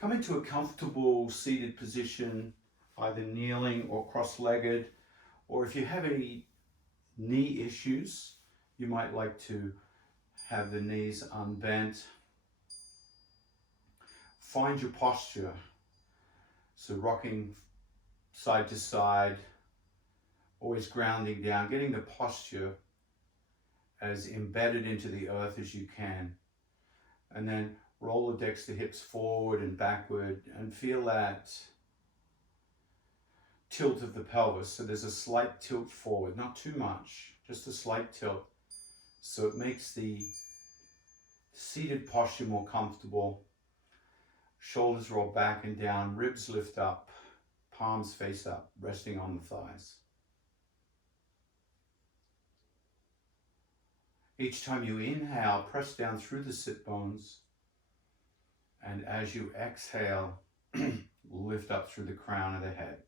Come into a comfortable seated position, either kneeling or cross-legged, or if you have any knee issues, you might like to have the knees unbent. Find your posture. So rocking side to side, always grounding down, getting the posture as embedded into the earth as you can. And then roll the decks, the hips forward and backward, and feel that tilt of the pelvis. So there's a slight tilt forward, not too much, just a slight tilt. So it makes the seated posture more comfortable. Shoulders roll back and down, ribs lift up, palms face up, resting on the thighs. Each time you inhale, press down through the sit bones. And as you exhale, lift up through the crown of the head.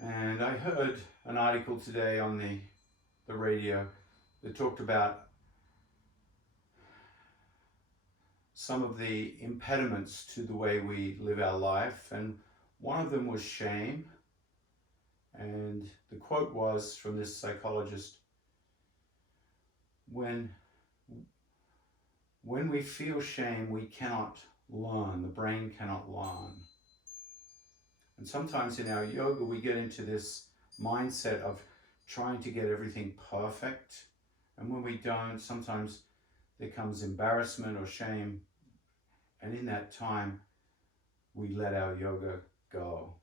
And I heard an article today on the radio that talked about some of the impediments to the way we live our life. And one of them was shame. And the quote was from this psychologist, when we feel shame, we cannot learn, the brain cannot learn. And sometimes in our yoga, we get into this mindset of trying to get everything perfect. And when we don't, sometimes there comes embarrassment or shame. And in that time, we let our yoga go.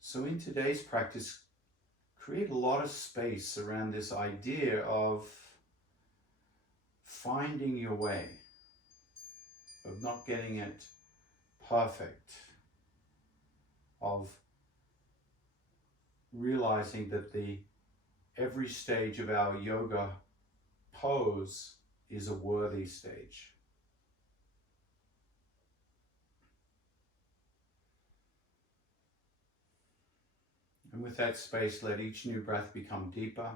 So in today's practice, create a lot of space around this idea of finding your way, of not getting it perfect, of realizing that every stage of our yoga pose is a worthy stage. And with that space, let each new breath become deeper.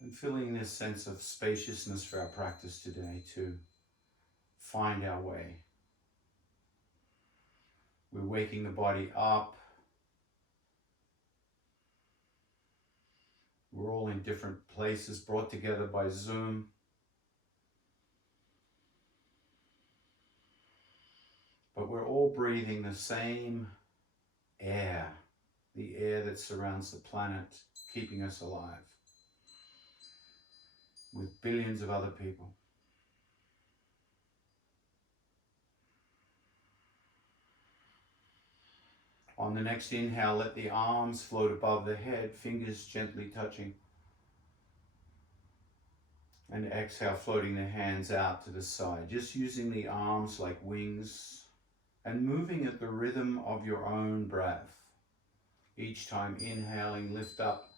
And feeling this sense of spaciousness for our practice today to find our way. We're waking the body up. We're all in different places brought together by Zoom. But we're all breathing the same air, the air that surrounds the planet, keeping us alive, with billions of other people. On the next inhale, let the arms float above the head, fingers gently touching. And exhale, floating the hands out to the side, just using the arms like wings and moving at the rhythm of your own breath. Each time inhaling, lift up,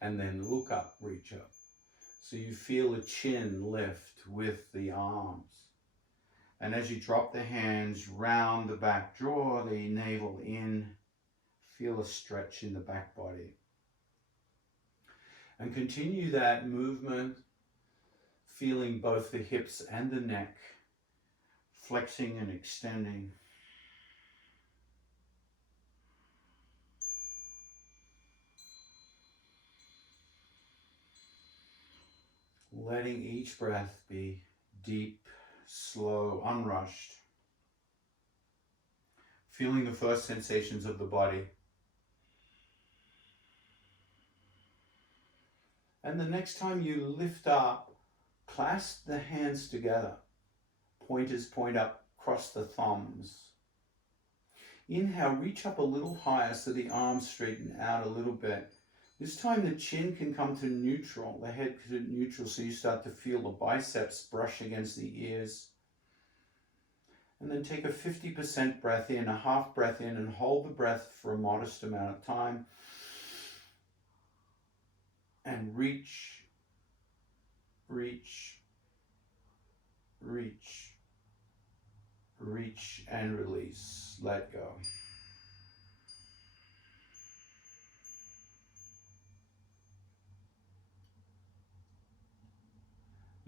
and then look up, reach up. So you feel the chin lift with the arms. And as you drop the hands, round the back, draw the navel in, feel a stretch in the back body. And continue that movement, feeling both the hips and the neck, flexing and extending. Letting each breath be deep, slow, unrushed. Feeling the first sensations of the body. And the next time you lift up, clasp the hands together. Pointers point up, cross the thumbs. Inhale, reach up a little higher so the arms straighten out a little bit. This time the chin can come to neutral, the head to neutral, so you start to feel the biceps brush against the ears. And then take a 50% breath in, a half breath in, and hold the breath for a modest amount of time. And reach, reach, reach, reach, and release. Let go.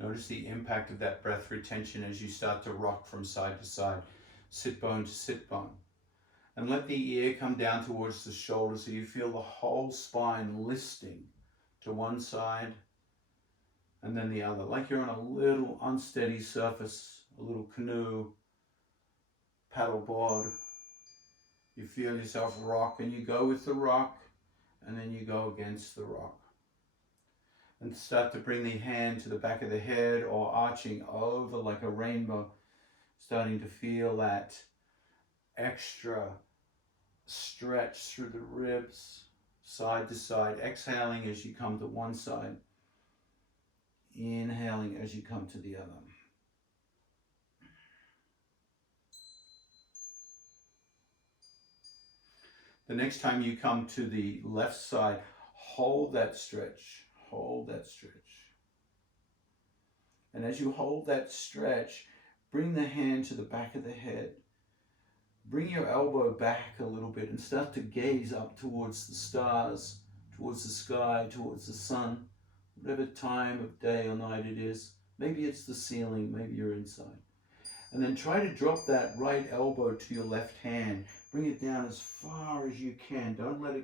Notice the impact of that breath retention as you start to rock from side to side, sit bone to sit bone. And let the ear come down towards the shoulder so you feel the whole spine listing to one side and then the other, like you're on a little unsteady surface, a little canoe, paddle board. You feel yourself rock and you go with the rock and then you go against the rock. And start to bring the hand to the back of the head or arching over like a rainbow, starting to feel that extra stretch through the ribs, side to side, exhaling as you come to one side, inhaling as you come to the other. The next time you come to the left side, hold that stretch, hold that stretch. And as you hold that stretch, bring the hand to the back of the head. Bring your elbow back a little bit and start to gaze up towards the stars, towards the sky, towards the sun, whatever time of day or night it is. Maybe it's the ceiling, maybe you're inside. And then try to drop that right elbow to your left hand. Bring it down as far as you can. Don't let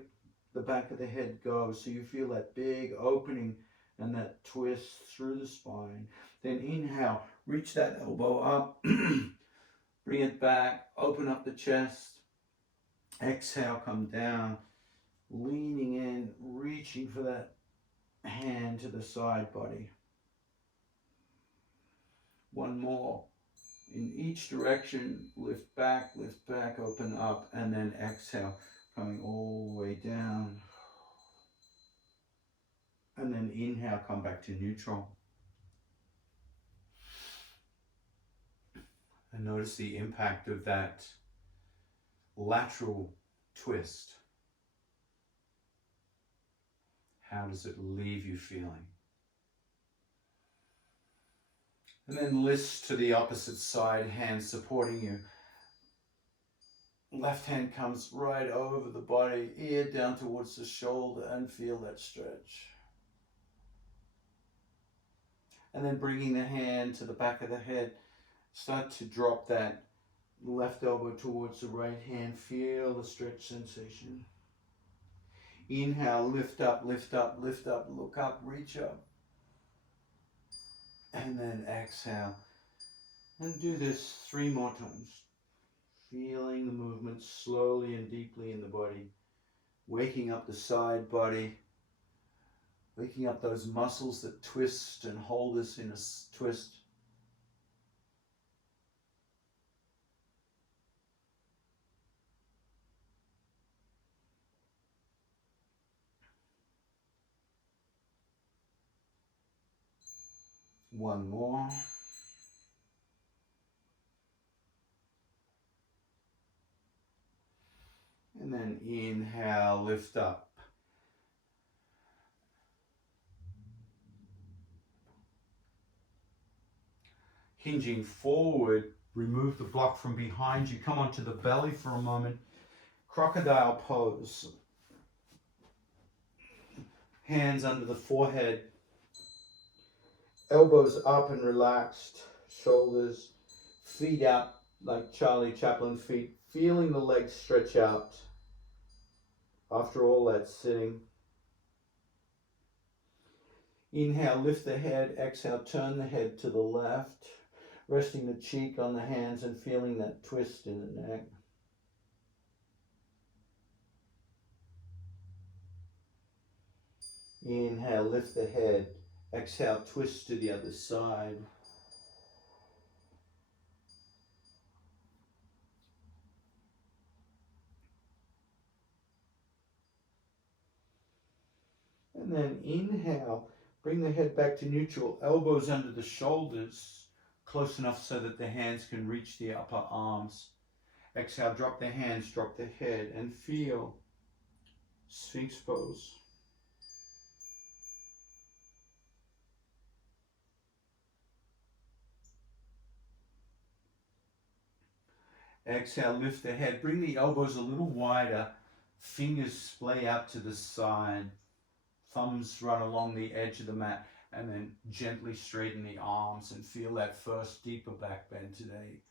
the back of the head go so you feel that big opening and that twist through the spine. Then inhale, reach that elbow up. Bring it back, open up the chest. Exhale, come down, leaning in, reaching for that hand to the side body. One more. In each direction, lift back, open up, and then exhale, coming all the way down. And then inhale, come back to neutral. And notice the impact of that lateral twist. How does it leave you feeling? And then list to the opposite side, hands supporting you. Left hand comes right over the body, ear down towards the shoulder, and feel that stretch. And then bringing the hand to the back of the head, start to drop that left elbow towards the right hand. Feel the stretch sensation. Inhale, lift up, lift up, lift up, look up, reach up. And then exhale. And do this 3 more times. Feeling the movement slowly and deeply in the body. Waking up the side body. Waking up those muscles that twist and hold us in a twist. One more. And then inhale, lift up. Hinging forward, remove the block from behind you. Come onto the belly for a moment. Crocodile pose. Hands under the forehead. Elbows up and relaxed, shoulders, feet out like Charlie Chaplin feet, feeling the legs stretch out after all that sitting. Inhale, lift the head, exhale, turn the head to the left, resting the cheek on the hands and feeling that twist in the neck. Inhale, lift the head. Exhale, twist to the other side. And then inhale, bring the head back to neutral, elbows under the shoulders, close enough so that the hands can reach the upper arms. Exhale, drop the hands, drop the head, and feel Sphinx pose. Exhale, lift the head, bring the elbows a little wider, fingers splay out to the side, thumbs run along the edge of the mat, And then gently straighten the arms and feel that first deeper back bend today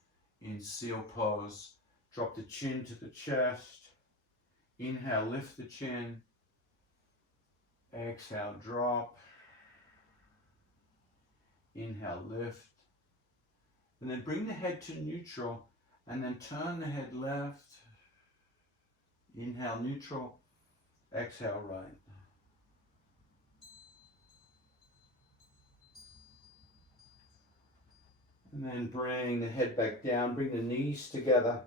in seal pose. Drop the chin to the chest. Inhale, lift the chin. Exhale, drop. Inhale, lift. And then bring the head to neutral and then turn the head left. Inhale, neutral. Exhale, right. And then bring the head back down, bring the knees together,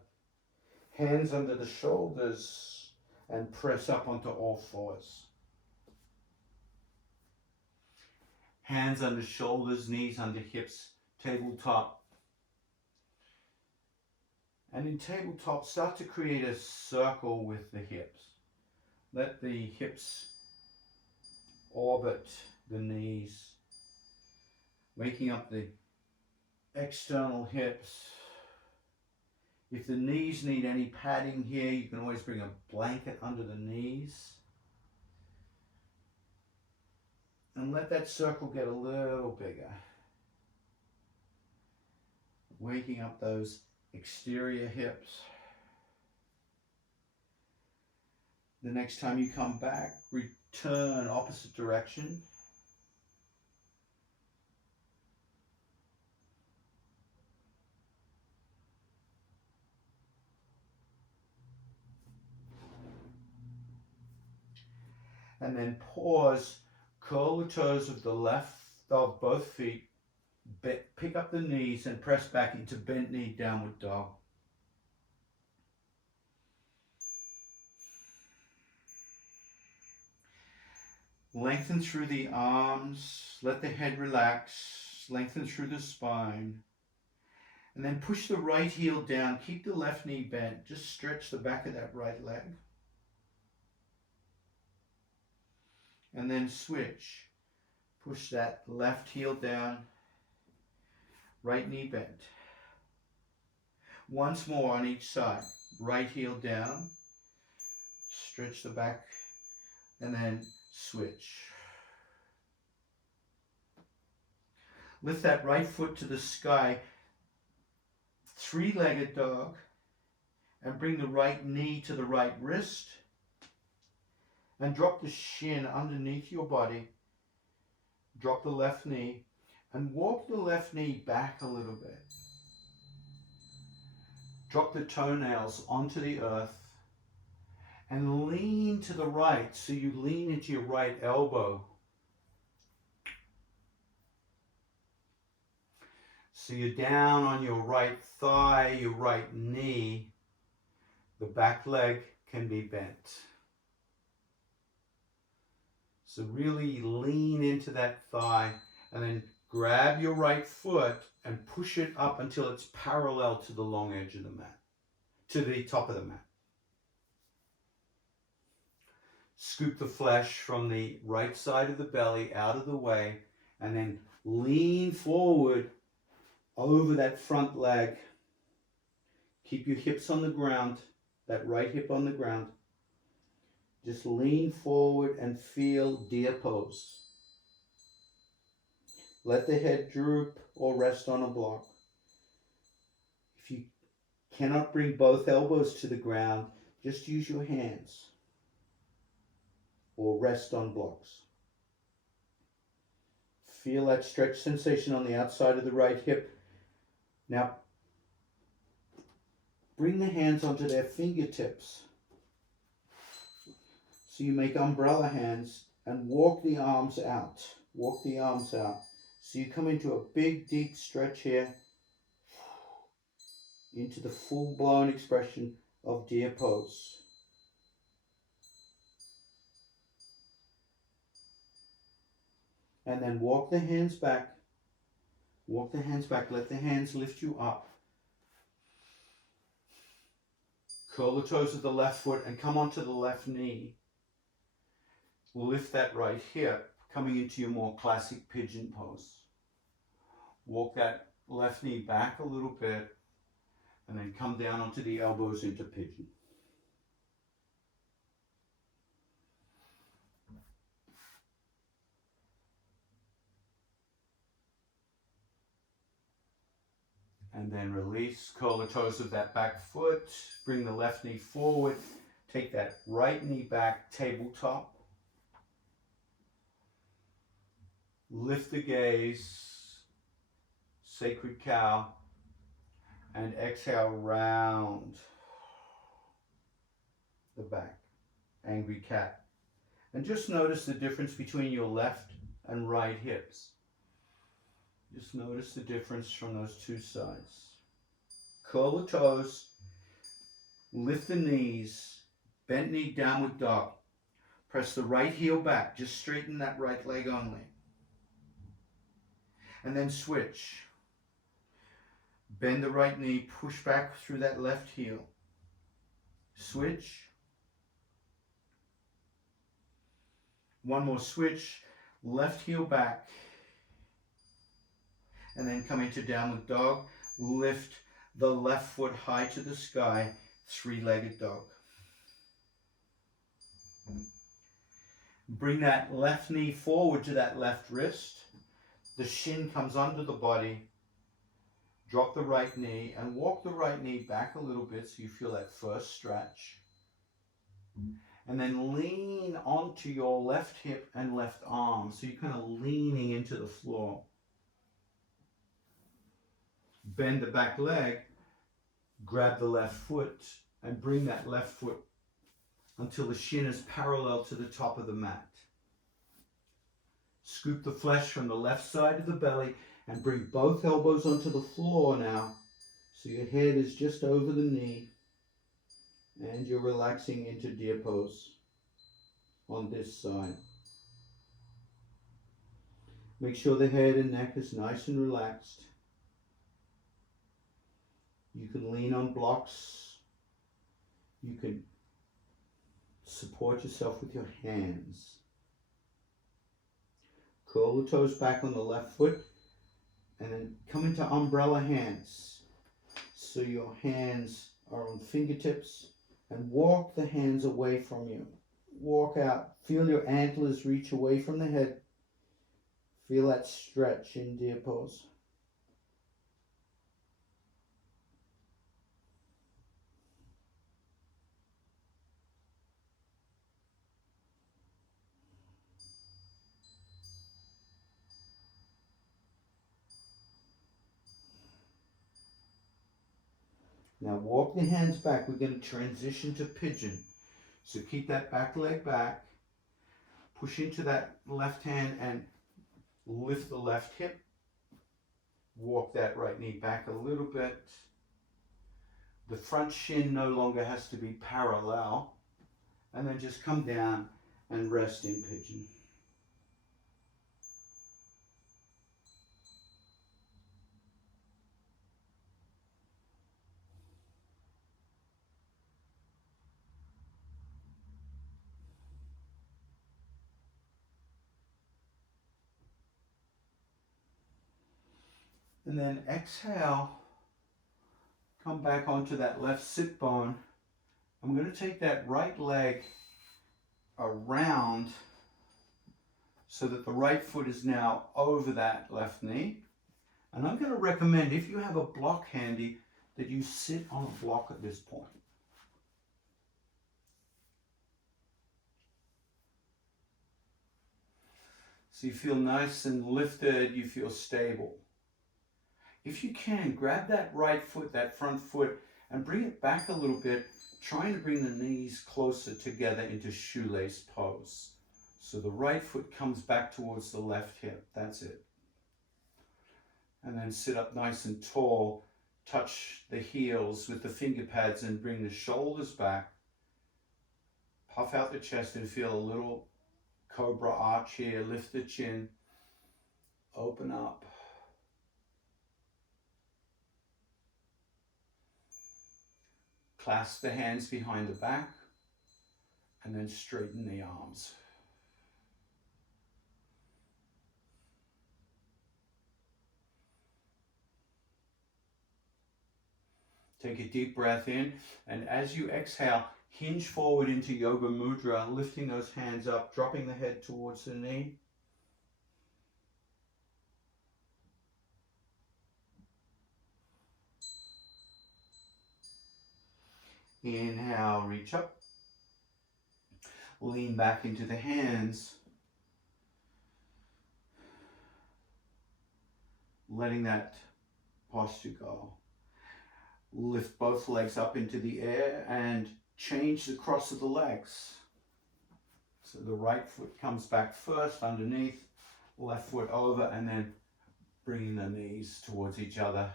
hands under the shoulders, and press up onto all fours. Hands under shoulders, knees under hips, tabletop. And in tabletop, start to create a circle with the hips. Let the hips orbit the knees, waking up the external hips. If the knees need any padding here, you can always bring a blanket under the knees. And let that circle get a little bigger. Waking up those exterior hips. The next time you come back, return opposite direction. And then pause, curl the toes of the left of both feet, pick up the knees and press back into bent knee downward dog. Lengthen through the arms, let the head relax, lengthen through the spine. And then push the right heel down, keep the left knee bent, just stretch the back of that right leg. And then switch. Push that left heel down, right knee bent. Once more on each side. Right heel down, stretch the back, and then switch. Lift that right foot to the sky, three-legged dog, and bring the right knee to the right wrist. And drop the shin underneath your body. Drop the left knee and walk the left knee back a little bit. Drop the toenails onto the earth and lean to the right. So you lean into your right elbow. So you're down on your right thigh, your right knee. The back leg can be bent. So really lean into that thigh and then grab your right foot and push it up until it's parallel to the long edge of the mat, to the top of the mat. Scoop the flesh from the right side of the belly out of the way and then lean forward over that front leg. Keep your hips on the ground, that right hip on the ground. Just lean forward and feel deer pose. Let the head droop or rest on a block. If you cannot bring both elbows to the ground, just use your hands or rest on blocks. Feel that stretch sensation on the outside of the right hip. Now, bring the hands onto their fingertips. So you make umbrella hands and walk the arms out. Walk the arms out. So you come into a big, deep stretch here. Into the full-blown expression of deer pose. And then walk the hands back. Walk the hands back. Let the hands lift you up. Curl the toes of the left foot and come onto the left knee. Lift that right hip, coming into your more classic pigeon pose. Walk that left knee back a little bit and then come down onto the elbows into pigeon. And then release, curl the toes of that back foot, bring the left knee forward, take that right knee back, tabletop. Lift the gaze, sacred cow, and exhale round the back, angry cat. And just notice the difference between your left and right hips. Just notice the difference from those two sides. Curl the toes, lift the knees, bent knee, downward dog. Press the right heel back, just straighten that right leg only. And then switch. Bend the right knee, push back through that left heel. Switch. One more switch, left heel back. And then come into downward dog. Lift the left foot high to the sky, three-legged dog. Bring that left knee forward to that left wrist. The shin comes under the body. Drop the right knee and walk the right knee back a little bit so you feel that first stretch. And then lean onto your left hip and left arm. So you're kind of leaning into the floor. Bend the back leg, grab the left foot, and bring that left foot until the shin is parallel to the top of the mat. Scoop the flesh from the left side of the belly and bring both elbows onto the floor now. So your head is just over the knee and you're relaxing into deer pose on this side. Make sure the head and neck is nice and relaxed. You can lean on blocks. You can support yourself with your hands. Curl the toes back on the left foot and then come into umbrella hands. So your hands are on fingertips and walk the hands away from you. Walk out. Feel your antlers reach away from the head. Feel that stretch in deer pose. Now walk the hands back. We're going to transition to pigeon. So keep that back leg back. Push into that left hand and lift the left hip. Walk that right knee back a little bit. The front shin no longer has to be parallel. And then just come down and rest in pigeon. And then exhale, come back onto that left sit bone. I'm going to take that right leg around so that the right foot is now over that left knee. And I'm going to recommend, if you have a block handy, that you sit on a block at this point. So you feel nice and lifted, you feel stable. If you can, grab that right foot, that front foot, and bring it back a little bit, trying to bring the knees closer together into shoelace pose. So the right foot comes back towards the left hip. That's it. And then sit up nice and tall. Touch the heels with the finger pads and bring the shoulders back. Puff out the chest and feel a little cobra arch here. Lift the chin. Open up. Clasp the hands behind the back and then straighten the arms. Take a deep breath in, and as you exhale, hinge forward into Yoga Mudra, lifting those hands up, dropping the head towards the knee. Inhale, reach up. Lean back into the hands. Letting that posture go. Lift both legs up into the air and change the cross of the legs. So the right foot comes back first underneath, left foot over, and then bringing the knees towards each other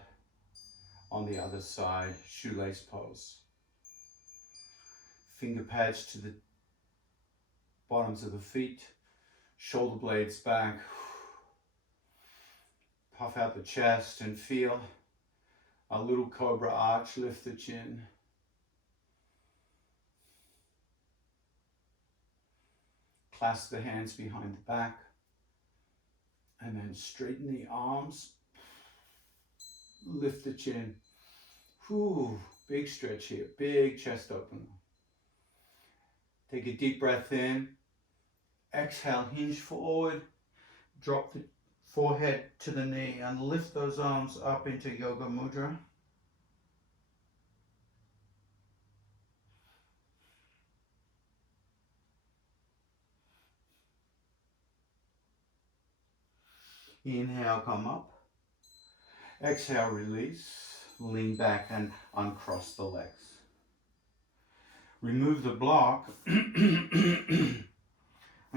on the other side, shoelace pose. Finger pads to the bottoms of the feet, shoulder blades back. Puff out the chest and feel a little cobra arch, lift the chin. Clasp the hands behind the back and then straighten the arms. Lift the chin. Whew, big stretch here, big chest opener. Take a deep breath in. Exhale, hinge forward. Drop the forehead to the knee and lift those arms up into Yoga Mudra. Inhale, come up. Exhale, release. Lean back and uncross the legs. Remove the block and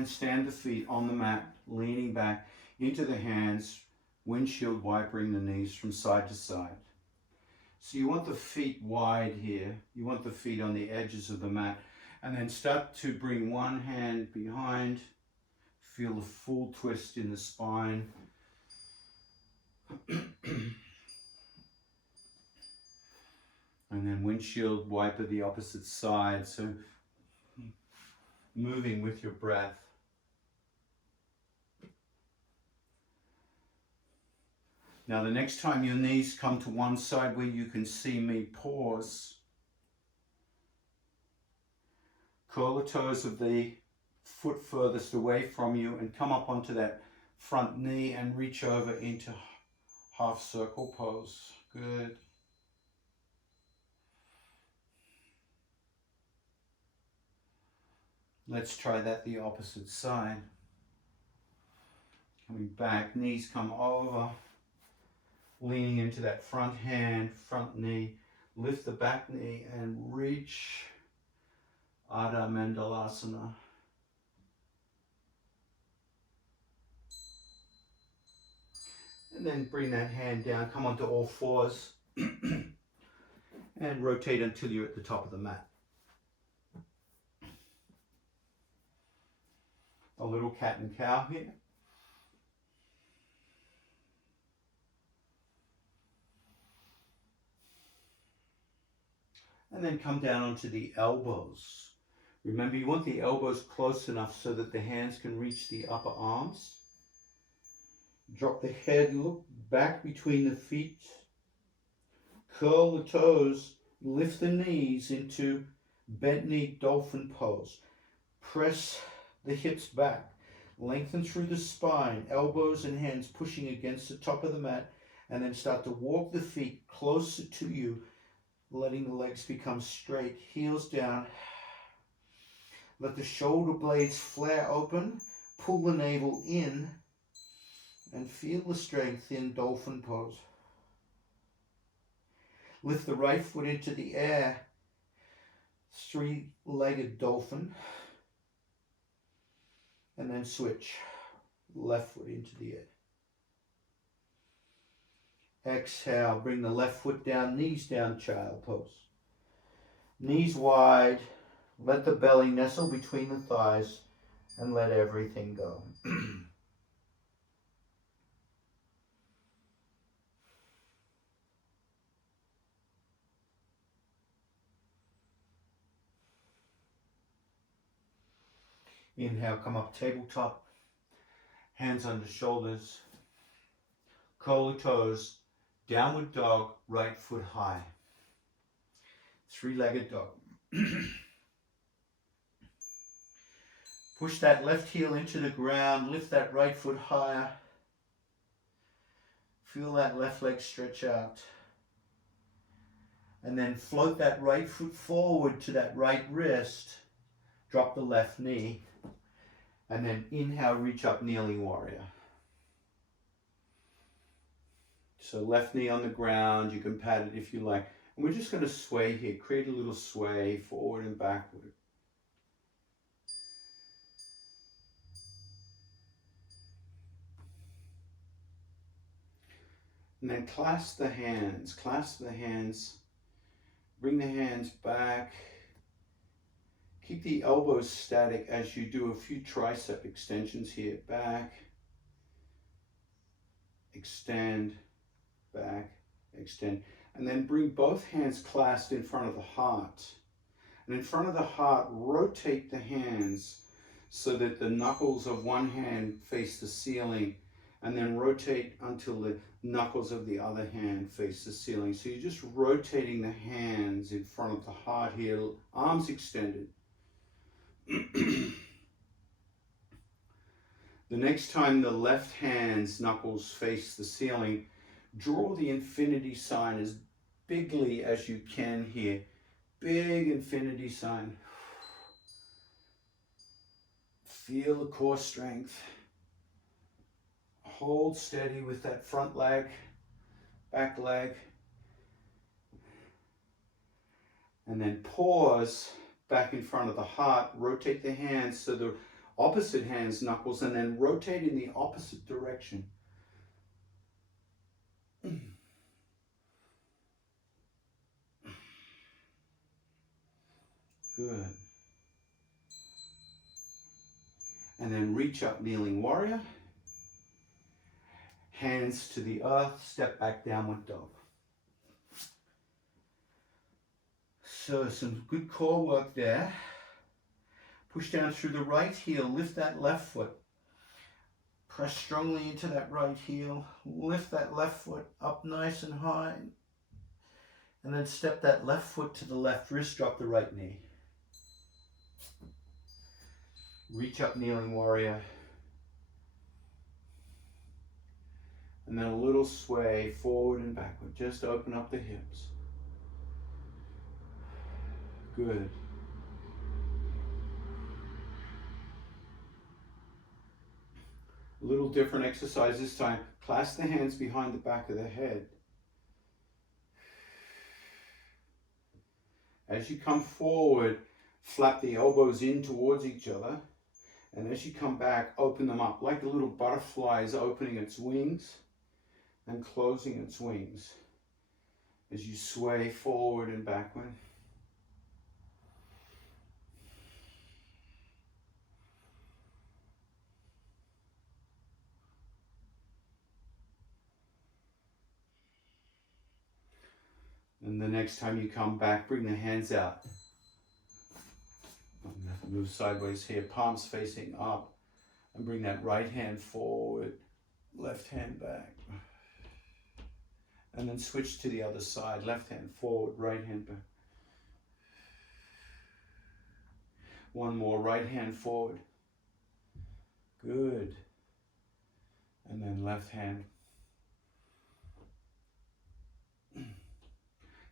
stand the feet on the mat, leaning back into the hands, windshield wipering the knees from side to side. So you want the feet wide here. You want the feet on the edges of the mat. And then start to bring one hand behind. Feel the full twist in the spine. And then windshield wiper the opposite side. So moving with your breath. Now the next time your knees come to one side where you can see me, pause. Curl the toes of the foot furthest away from you and come up onto that front knee and reach over into half circle pose. Good. Let's try that the opposite side. Coming back, knees come over. Leaning into that front hand, front knee. Lift the back knee and reach Ardha Mandalasana. And then bring that hand down, come onto all fours and rotate until you're at the top of the mat. A little cat and cow here. And then come down onto the elbows. Remember, you want the elbows close enough so that the hands can reach the upper arms. Drop the head, look back between the feet. Curl the toes, lift the knees into bent knee dolphin pose. Press the hips back, lengthen through the spine, elbows and hands pushing against the top of the mat, and then start to walk the feet closer to you, letting the legs become straight, heels down. Let the shoulder blades flare open, pull the navel in, and feel the strength in dolphin pose. Lift the right foot into the air, three-legged dolphin, and then switch, left foot into the air. Exhale, bring the left foot down, knees down, child pose. Knees wide, let the belly nestle between the thighs, and let everything go. Inhale, come up tabletop, hands under shoulders, curl the toes, downward dog, right foot high. Three-legged dog. Push that left heel into the ground, lift that right foot higher. Feel that left leg stretch out. And then float that right foot forward to that right wrist. Drop the left knee. And then inhale, reach up, kneeling warrior. So left knee on the ground, you can pat it if you like. And we're just going to sway here, create a little sway forward and backward. And then clasp the hands, bring the hands back. Keep the elbows static as you do a few tricep extensions here. Back, extend, back, extend. And then bring both hands clasped in front of the heart. And in front of the heart, rotate the hands so that the knuckles of one hand face the ceiling, and then rotate until the knuckles of the other hand face the ceiling. So you're just rotating the hands in front of the heart here, arms extended. The next time the left hand's knuckles face the ceiling, draw the infinity sign as bigly as you can here. Big infinity sign. Feel the core strength. Hold steady with that front leg, back leg. And then pause back in front of the heart. Rotate the hands so the opposite hand's knuckles, and then rotate in the opposite direction. Good. And then reach up, kneeling warrior. Hands to the earth, step back, downward dog. So some good core work there. Push down through the right heel, lift that left foot. Press strongly into that right heel, lift that left foot up nice and high. And then step that left foot to the left wrist, drop the right knee. Reach up, kneeling warrior. And then a little sway forward and backward. Just open up the hips. Good. A little different exercise this time. Clasp the hands behind the back of the head. As you come forward, flap the elbows in towards each other. And as you come back, open them up like a little butterfly is opening its wings and closing its wings as you sway forward and backward. And the next time you come back, bring the hands out. I'm going to move sideways here, palms facing up, and bring that right hand forward, left hand back. And then switch to the other side, left hand forward, right hand back. One more, right hand forward. Good. And then left hand.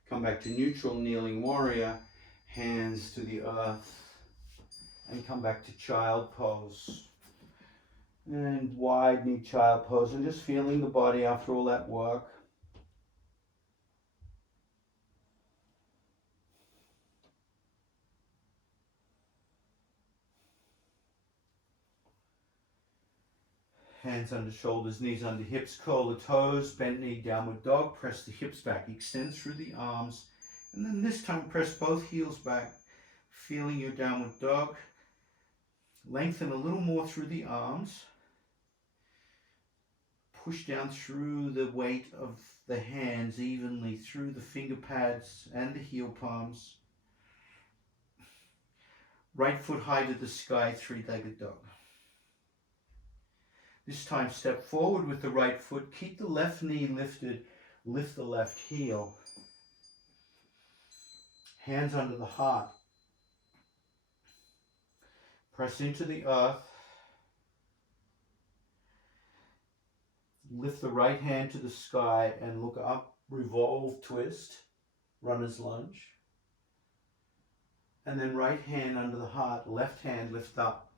Come back to neutral, kneeling warrior, hands to the earth. And come back to child pose. And wide knee child pose, and just feeling the body after all that work. Hands under shoulders, knees under hips, curl the toes, bent knee, downward dog, press the hips back, extend through the arms, and then this time press both heels back, feeling your downward dog. Lengthen a little more through the arms. Push down through the weight of the hands evenly through the finger pads and the heel palms. Right foot high to the sky, three-legged dog. This time step forward with the right foot, keep the left knee lifted, lift the left heel. Hands under the heart. Press into the earth. Lift the right hand to the sky and look up, revolve, twist. runner's lunge. And then right hand under the heart, left hand lift up.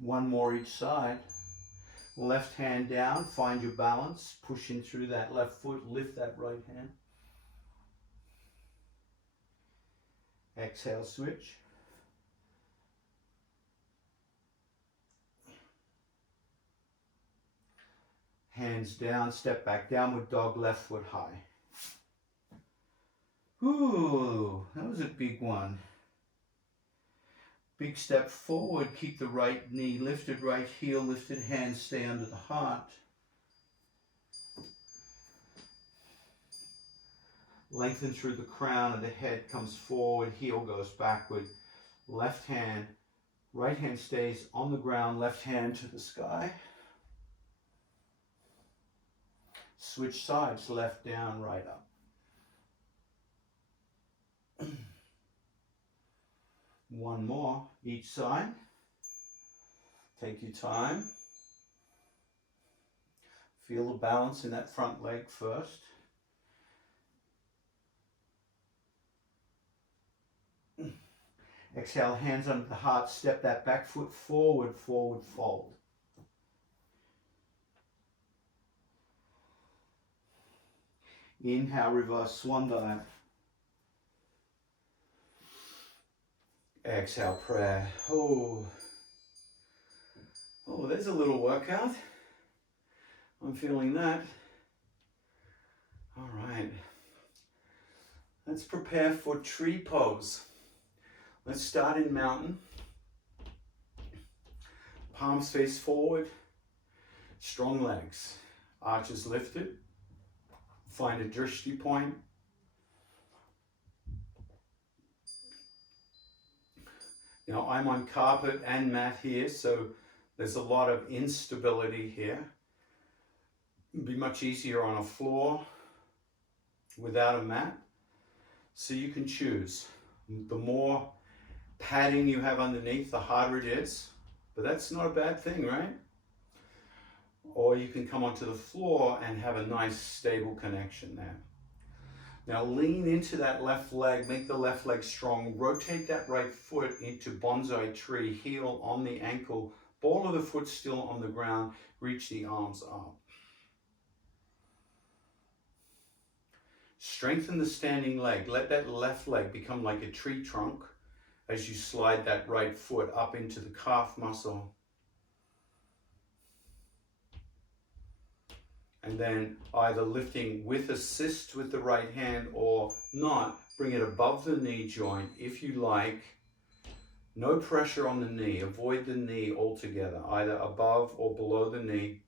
One more each side. Left hand down, find your balance, push in through that left foot, lift that right hand. Exhale, switch. Hands down, step back, downward dog, left foot high. Ooh, that was a big one. Big step forward, keep the right knee lifted, right heel lifted, hands stay under the heart. Lengthen through the crown of the head, comes forward, heel goes backward. Left hand, right hand stays on the ground, left hand to the sky. Switch sides, left down, right up. One more each side. Take your time. Feel the balance in that front leg first. Exhale, hands under the heart, step that back foot forward, forward fold. Inhale, reverse swan dive. Exhale, prayer. Oh, there's a little workout. I'm feeling that. All right. Let's prepare for tree pose. Let's start in mountain. Palms face forward. Strong legs. Arches lifted. Find a drishti point. Now I'm on carpet and mat here, so there's a lot of instability here. It'd be much easier on a floor without a mat. So you can choose. The more padding you have underneath, the harder it is. But that's not a bad thing, right? Or you can come onto the floor and have a nice stable connection there. Now lean into that left leg, make the left leg strong, rotate that right foot into bonsai tree, heel on the ankle, ball of the foot still on the ground, reach the arms up. Strengthen the standing leg, let that left leg become like a tree trunk as you slide that right foot up into the calf muscle. And then either lifting with assist with the right hand or not, bring it above the knee joint if you like. No pressure on the knee, avoid the knee altogether, either above or below the knee.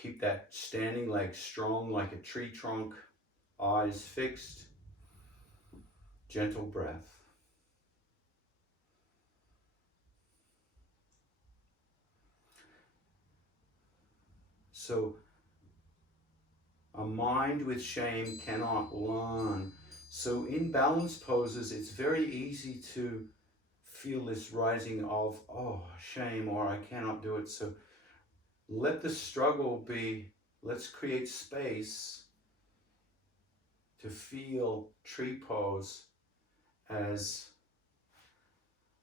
Keep that standing leg strong like a tree trunk, eyes fixed, gentle breath. So, a mind with shame cannot learn. So in balance poses, it's very easy to feel this rising of, oh, shame, or I cannot do it. So let the struggle be, let's create space to feel tree pose as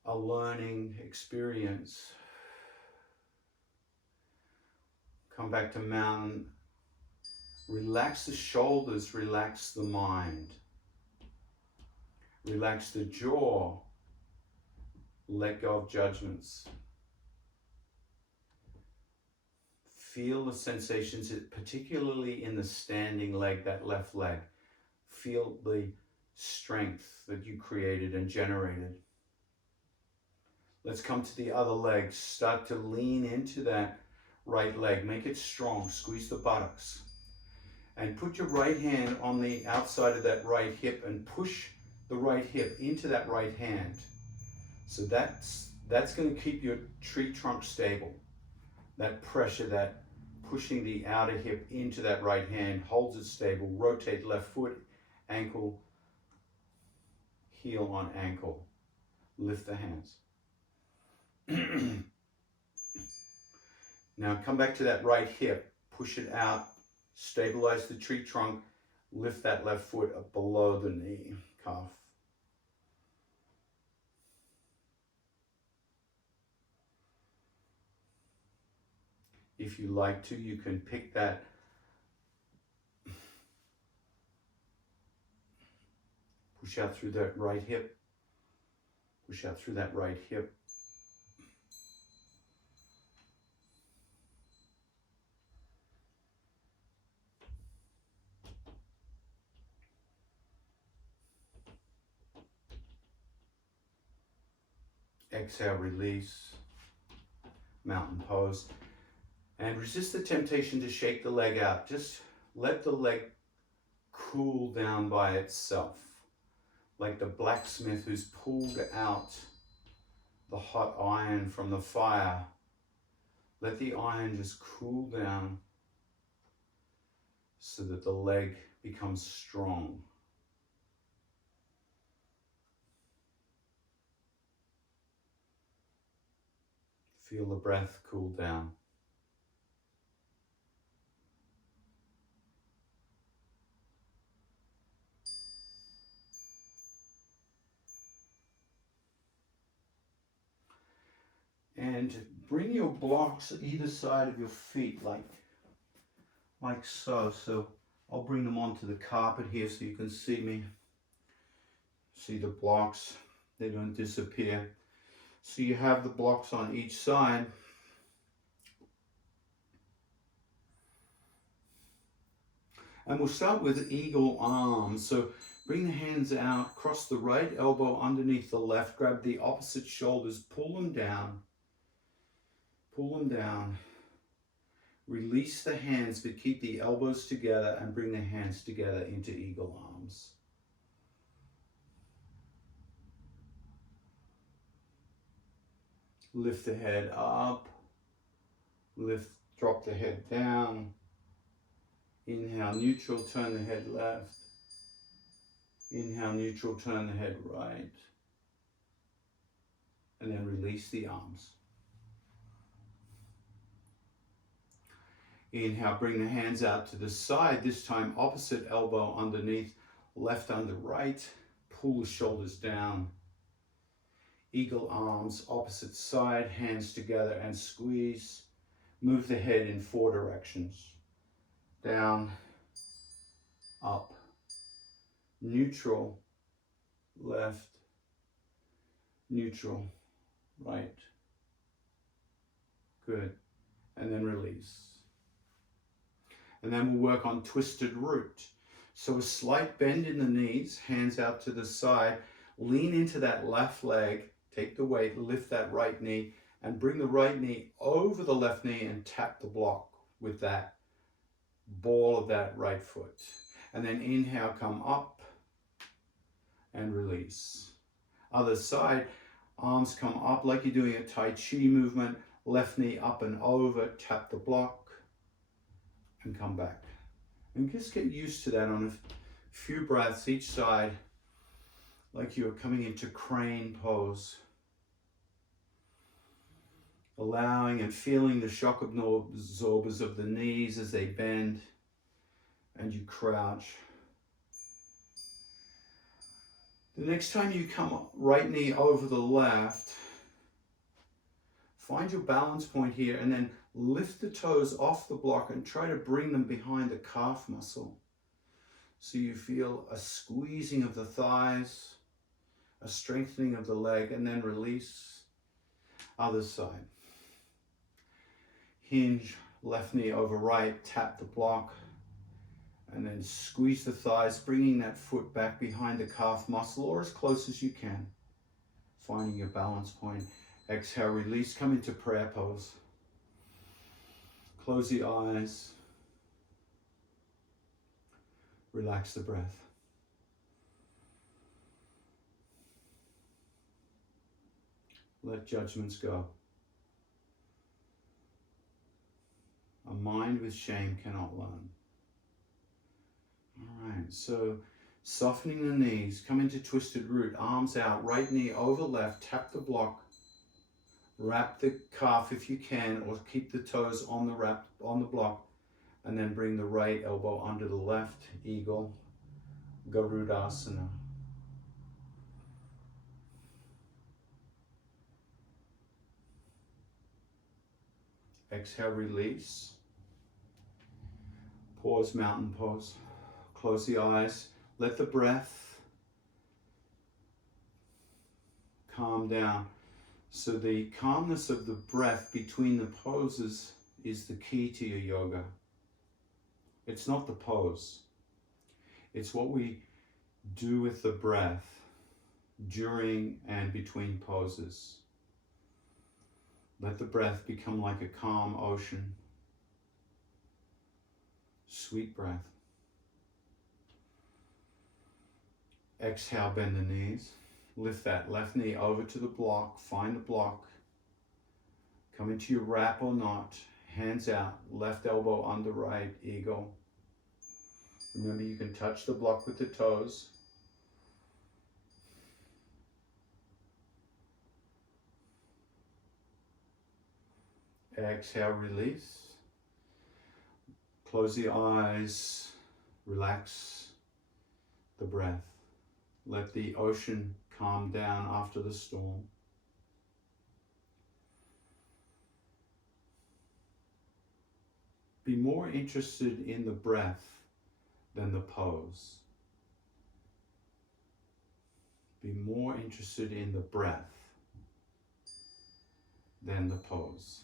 a learning experience. Come back to mountain. Relax the shoulders, relax the mind. Relax the jaw, let go of judgments. Feel the sensations, particularly in the standing leg, that left leg. Feel the strength that you created and generated. Let's come to the other leg. Start to lean into that right leg. Make it strong. Squeeze the buttocks. And put your right hand on the outside of that right hip and push the right hip into that right hand. So that's going to keep your tree trunk stable. That pressure, that pushing the outer hip into that right hand holds it stable. Rotate left foot, ankle, heel on ankle. Lift the hands. Now come back to that right hip. Push it out Stabilize the tree trunk. Lift that left foot up below the knee, calf. If you like to, you can pick that push out through that right hip. Push out through that right hip. Exhale, release. Mountain pose. And resist the temptation to shake the leg out. Just let the leg cool down by itself. Like the blacksmith who's pulled out the hot iron from the fire. Let the iron just cool down so that the leg becomes strong. Feel the breath cool down. And bring your blocks either side of your feet like so. So I'll bring them onto the carpet here so you can see me. See the blocks, they don't disappear. So you have the blocks on each side. And we'll start with eagle arms. So bring the hands out, cross the right elbow underneath the left, grab the opposite shoulders, pull them down. Pull them down. Release the hands, but keep the elbows together and bring the hands together into eagle arms. Lift the head up. Drop the head down. Inhale, neutral, turn the head left. Inhale, neutral, turn the head right. And then release the arms. Inhale, bring the hands out to the side, this time opposite elbow underneath, left under right, pull the shoulders down. Eagle arms, opposite side, hands together and squeeze. Move the head in 4 directions. Down, up, neutral, left, neutral, right. Good. And then release. And then we'll work on twisted root. So a slight bend in the knees, hands out to the side, lean into that left leg, take the weight, lift that right knee, and bring the right knee over the left knee and tap the block with that ball of that right foot. And then inhale, come up and release. Other side, arms come up like you're doing a Tai Chi movement, left knee up and over, tap the block, and come back. And just get used to that on a few breaths each side, like you're coming into crane pose. Allowing and feeling the shock absorbers of the knees as they bend and you crouch. The next time you come up, right knee over the left, find your balance point here and then lift the toes off the block and try to bring them behind the calf muscle. So you feel a squeezing of the thighs, a strengthening of the leg, and then release. Other side. Hinge, left knee over right, tap the block, and then squeeze the thighs, bringing that foot back behind the calf muscle or as close as you can. Finding your balance point. Exhale, release, come into prayer pose. Close the eyes. Relax the breath. Let judgments go. A mind with shame cannot learn. All right, so softening the knees, come into twisted root, arms out, right knee over left, tap the block, wrap the calf if you can, or keep the toes on the block, And then bring the right elbow under the left, eagle, Garudasana. Exhale, release. Pause, mountain pose. Close the eyes. Let the breath calm down. So the calmness of the breath between the poses is the key to your yoga. It's not the pose. It's what we do with the breath during and between poses. Let the breath become like a calm ocean. Sweet breath. Exhale, bend the knees. Lift that left knee over to the block. Find the block. Come into your wrap or knot. Hands out. Left elbow under right. Eagle. Remember, you can touch the block with the toes. Exhale, release. Close the eyes. Relax the breath. Let the ocean calm down after the storm. Be more interested in the breath than the pose. Be more interested in the breath than the pose.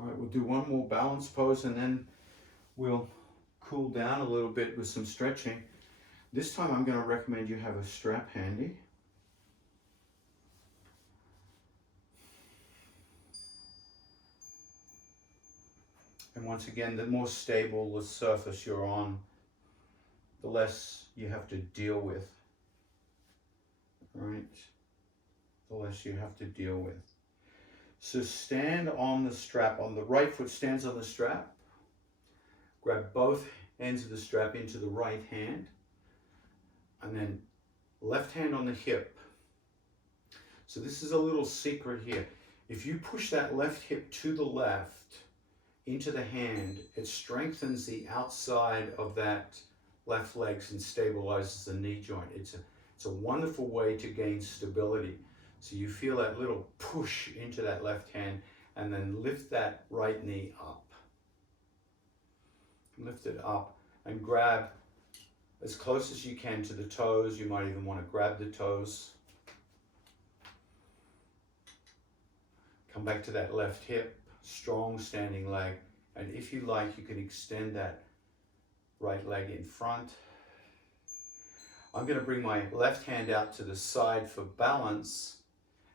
All right, we'll do one more balance pose and then we'll cool down a little bit with some stretching. This time I'm going to recommend you have a strap handy. And once again, the more stable the surface you're on, the less you have to deal with. Right? The less you have to deal with. So stand on the strap. On the right foot stands on the strap. Grab both ends of the strap into the right hand. And then left hand on the hip. So this is a little secret here. If you push that left hip to the left into the hand, it strengthens the outside of that left leg and stabilizes the knee joint. It's a wonderful way to gain stability. So you feel that little push into that left hand and then lift that right knee up. Lift it up and grab as close as you can to the toes. You might even want to grab the toes. Come back to that left hip, strong standing leg. And if you like, you can extend that right leg in front. I'm going to bring my left hand out to the side for balance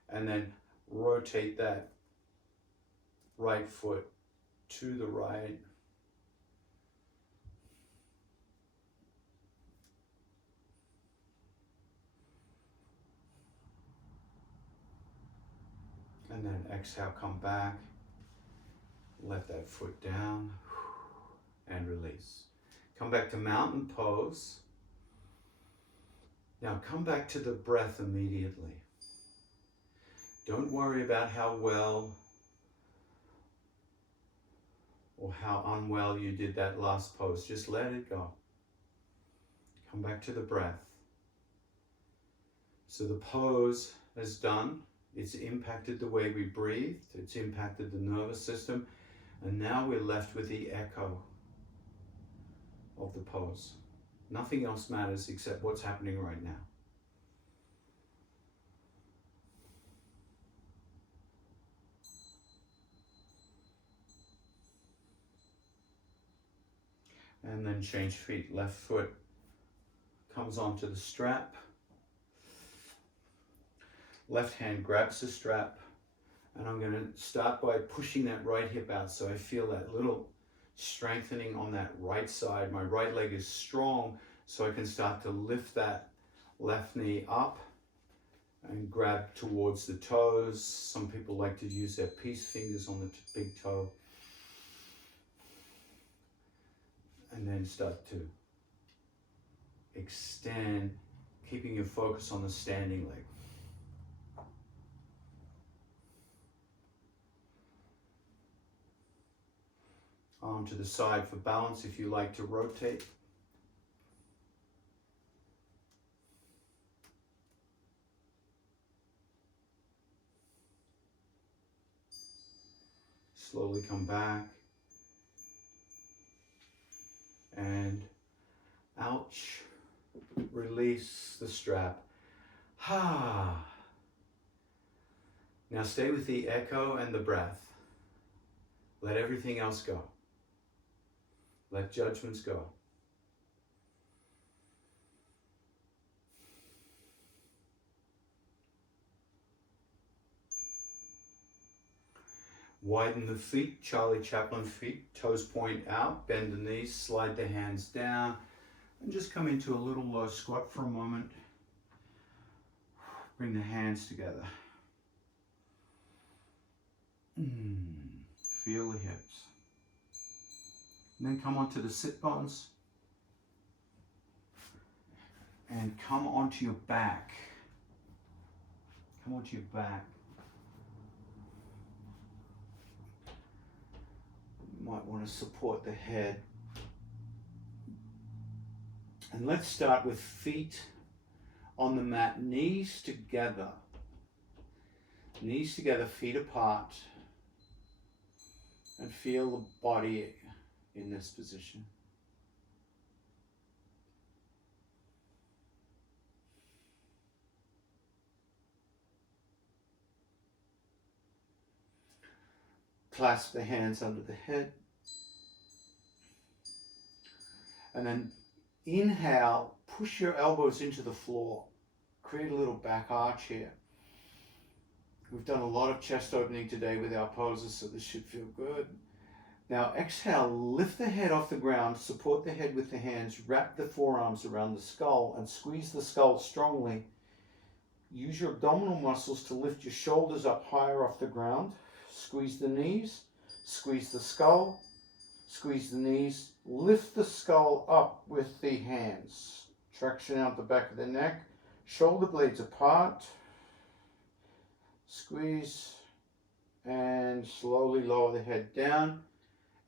and then rotate that right foot to the right. And then exhale, come back, let that foot down and release. Come back to mountain pose. Now come back to the breath immediately. Don't worry about how well or how unwell you did that last pose. Just let it go. Come back to the breath. So the pose is done. It's impacted the way we breathe. It's impacted the nervous system. And now we're left with the echo of the pose. Nothing else matters except what's happening right now. And then change feet. Left foot comes onto the strap. Left hand grabs the strap. And I'm going to start by pushing that right hip out so I feel that little strengthening on that right side. My right leg is strong, so I can start to lift that left knee up and grab towards the toes. Some people like to use their peace fingers on the big toe. And then start to extend, keeping your focus on the standing leg. Arm to the side for balance if you like to rotate. Slowly come back. And ouch. Release the strap. Ha. Now stay with the echo and the breath. Let everything else go. Let judgments go. Widen the feet, Charlie Chaplin feet, toes point out, bend the knees, slide the hands down, and just come into a little low squat for a moment. Bring the hands together. Feel the hips. And then come onto the sit bones. And come onto your back. Come onto your back. You might want to support the head. And let's start with feet on the mat, knees together. Knees together, feet apart. And feel the body in this position. Clasp the hands under the head. And then inhale, push your elbows into the floor. Create a little back arch here. We've done a lot of chest opening today with our poses, so this should feel good. Now exhale, lift the head off the ground, support the head with the hands, wrap the forearms around the skull and squeeze the skull strongly. Use your abdominal muscles to lift your shoulders up higher off the ground. Squeeze the knees, squeeze the skull, squeeze the knees, lift the skull up with the hands. Traction out the back of the neck, shoulder blades apart. Squeeze and slowly lower the head down.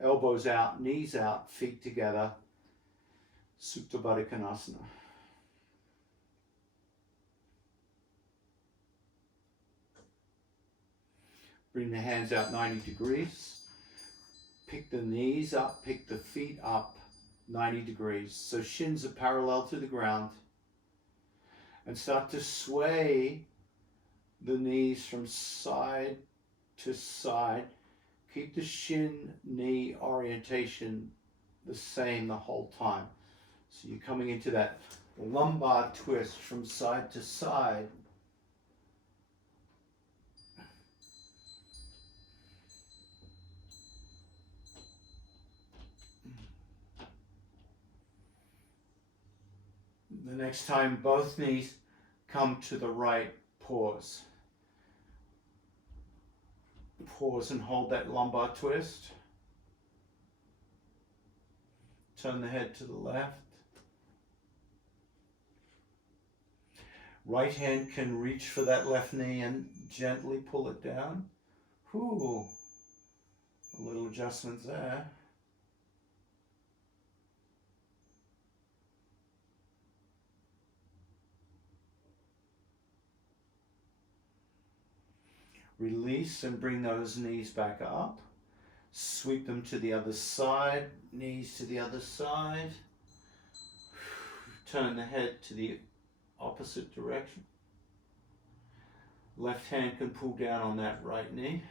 Elbows out, knees out, feet together. Supta Baddha Konasana. Bring the hands out 90 degrees. Pick the knees up, pick the feet up 90 degrees. So shins are parallel to the ground. And start to sway the knees from side to side. Keep the shin-knee orientation the same the whole time. So you're coming into that lumbar twist from side to side. The next time both knees come to the right, pause. Pause and hold that lumbar twist. Turn the head to the left. Right hand can reach for that left knee and gently pull it down. Ooh, a little adjustment there. Release and bring those knees back up. Sweep them to the other side, knees to the other side. Turn the head to the opposite direction. Left hand can pull down on that right knee.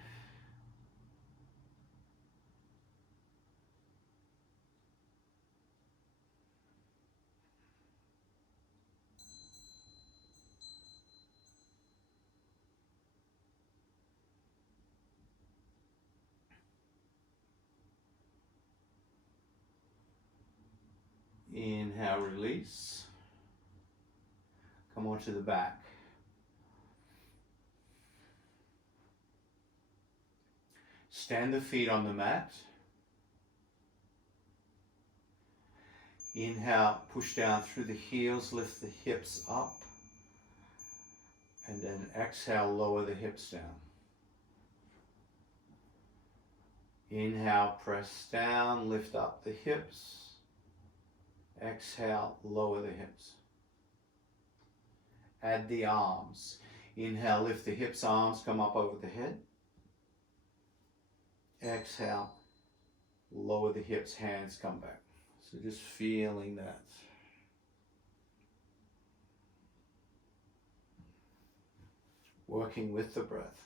Inhale, release. Come onto the back. Stand the feet on the mat. Inhale, push down through the heels, lift the hips up. And then exhale, lower the hips down. Inhale, press down, lift up the hips. Exhale, lower the hips. Add the arms. Inhale, lift the hips, arms come up over the head. Exhale, lower the hips, hands come back. So just feeling that. Working with the breath.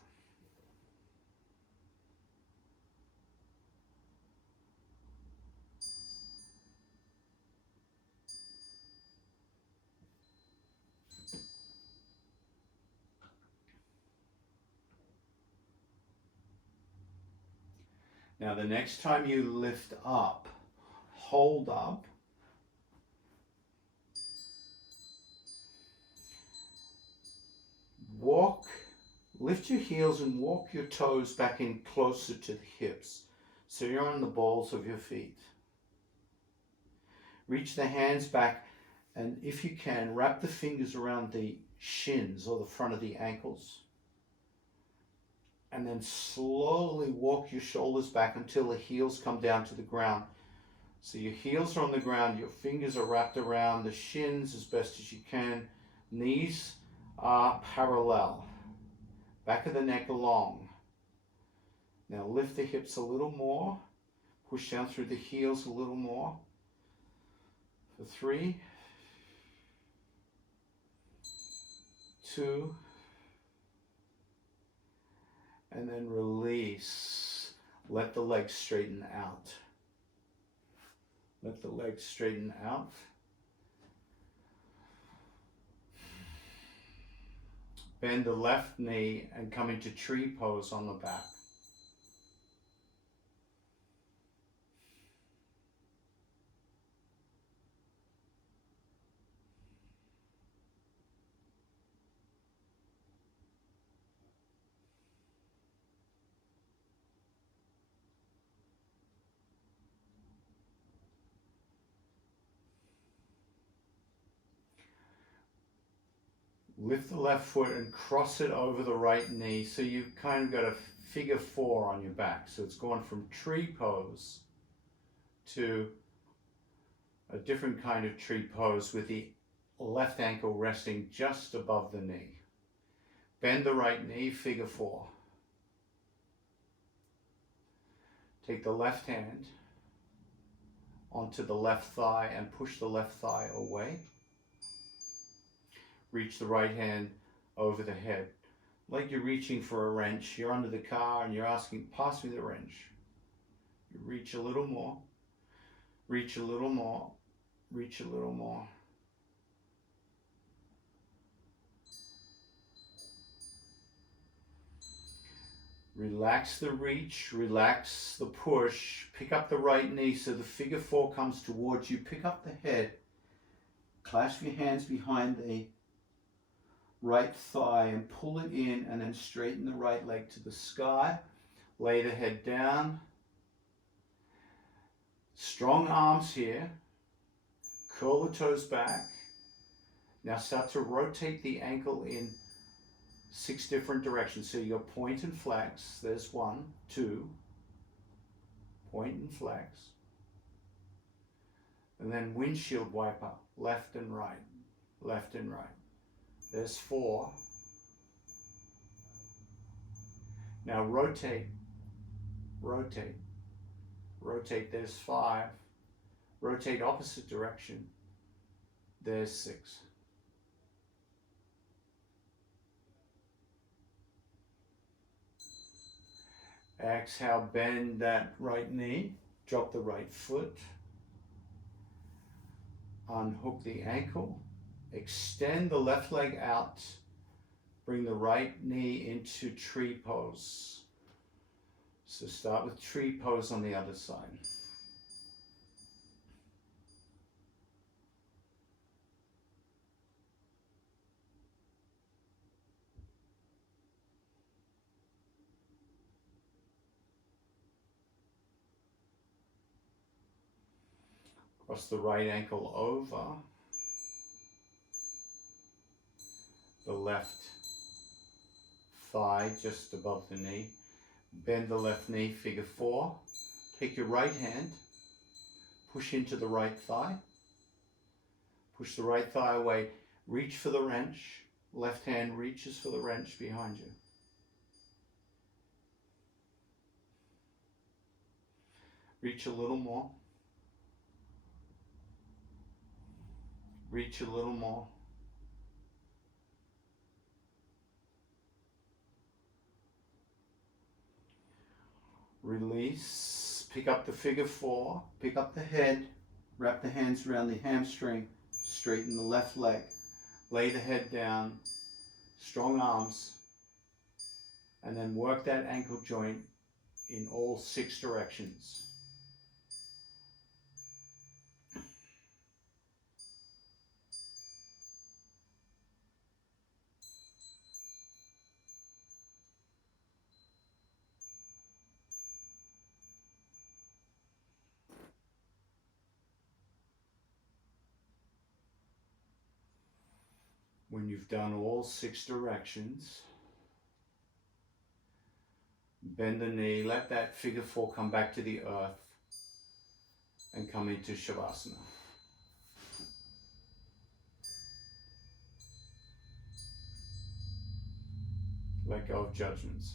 Now the next time you lift up, hold up. Walk, lift your heels and walk your toes back in closer to the hips. So you're on the balls of your feet. Reach the hands back, and if you can, wrap the fingers around the shins or the front of the ankles. And then slowly walk your shoulders back until the heels come down to the ground. So your heels are on the ground, your fingers are wrapped around the shins as best as you can. Knees are parallel. Back of the neck long. Now lift the hips a little more. Push down through the heels a little more. For 3, 2, and then release. Let the legs straighten out. Let the legs straighten out. Bend the left knee and come into tree pose on the back. Lift the left foot and cross it over the right knee, so you've kind of got a figure 4 on your back. So it's gone from tree pose to a different kind of tree pose with the left ankle resting just above the knee. Bend the right knee, figure 4. Take the left hand onto the left thigh and push the left thigh away. Reach the right hand over the head. Like you're reaching for a wrench. You're under the car and you're asking, pass me the wrench. You reach a little more. Reach a little more. Reach a little more. Relax the reach, relax the push. Pick up the right knee so the figure 4 comes towards you. Pick up the head. Clasp your hands behind the right thigh and pull it in, and then straighten the right leg to the sky. Lay the head down. Strong arms here. Curl the toes back. Now start to rotate the ankle in 6 different directions. So you go point and flex. There's 1, 2. Point and flex. And then windshield wiper. Left and right. Left and right. There's 4. Now rotate, rotate, rotate. There's 5. Rotate opposite direction. There's 6. Exhale, bend that right knee. Drop the right foot. Unhook the ankle. Extend the left leg out. Bring the right knee into tree pose. So start with tree pose on the other side. Cross the right ankle over the left thigh just above the knee. Bend the left knee, figure 4. Take your right hand, push into the right thigh. Push the right thigh away, reach for the wrench. Left hand reaches for the wrench behind you. Reach a little more. Reach a little more. Release. Pick up the figure 4. Pick up the head. Wrap the hands around the hamstring. Straighten the left leg. Lay the head down. Strong arms. And then work that ankle joint in all 6 directions. When you've done all 6 directions, bend the knee, let that figure 4 come back to the earth and come into Shavasana. Let go of judgments.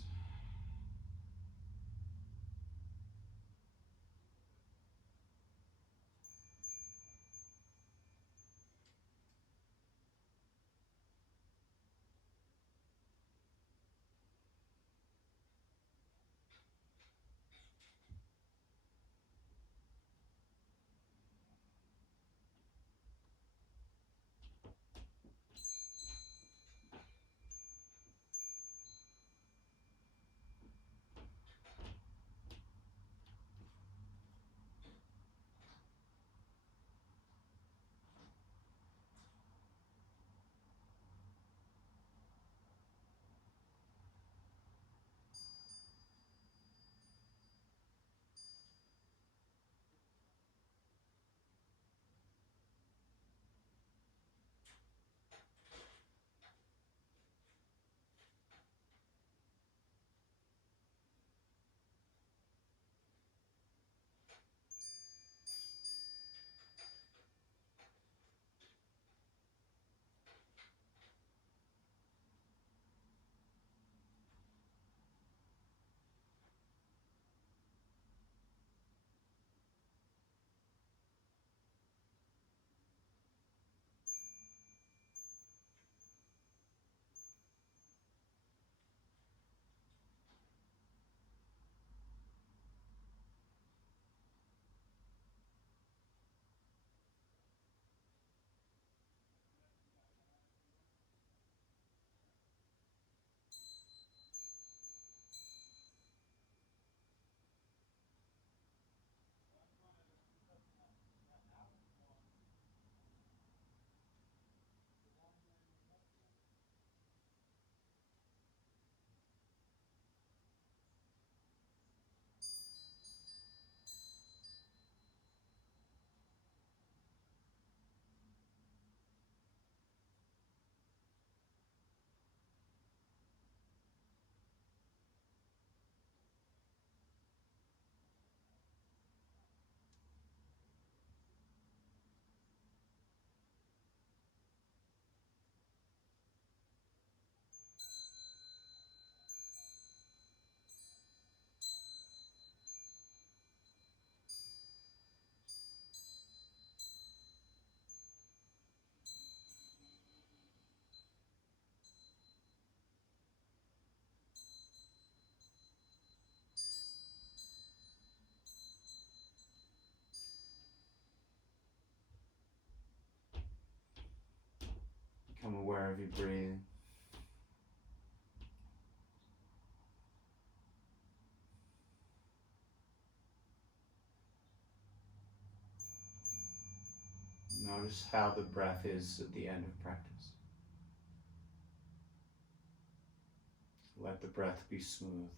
Become aware of your breathing. Notice how the breath is at the end of practice. Let the breath be smooth.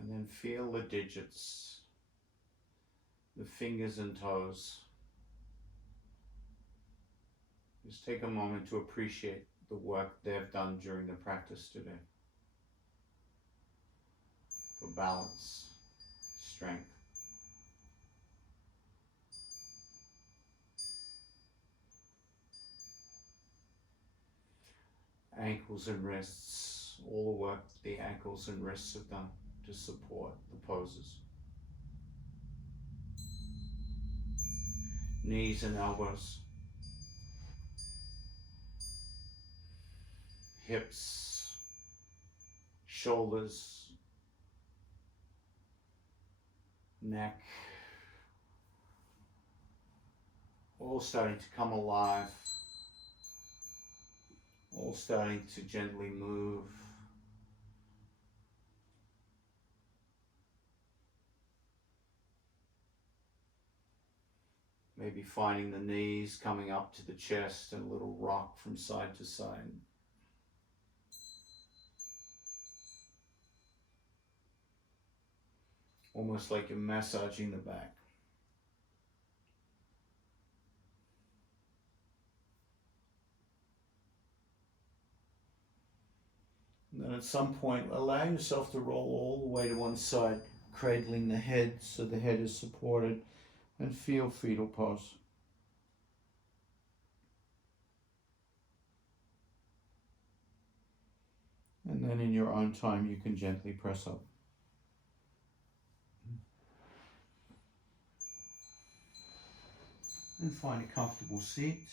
And then feel the digits, the fingers and toes. Just take a moment to appreciate the work they've done during the practice today for balance, strength. Ankles and wrists, all the work the ankles and wrists have done to support the poses. Knees and elbows. Hips, shoulders, neck, all starting to come alive, all starting to gently move. Maybe finding the knees coming up to the chest and a little rock from side to side. Almost like you're massaging the back. And then at some point, allow yourself to roll all the way to one side, cradling the head so the head is supported, and feel fetal pose. And then in your own time, you can gently press up. And find a comfortable seat.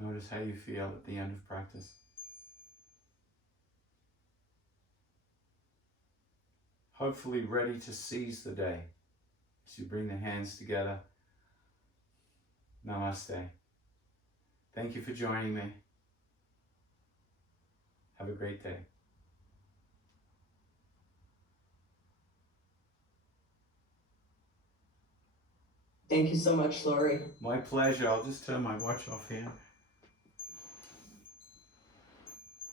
Notice how you feel at the end of practice. Hopefully ready to seize the day as you bring the hands together. Namaste. Thank you for joining me. Have a great day. Thank you so much, Laurie. My pleasure. I'll just turn my watch off here.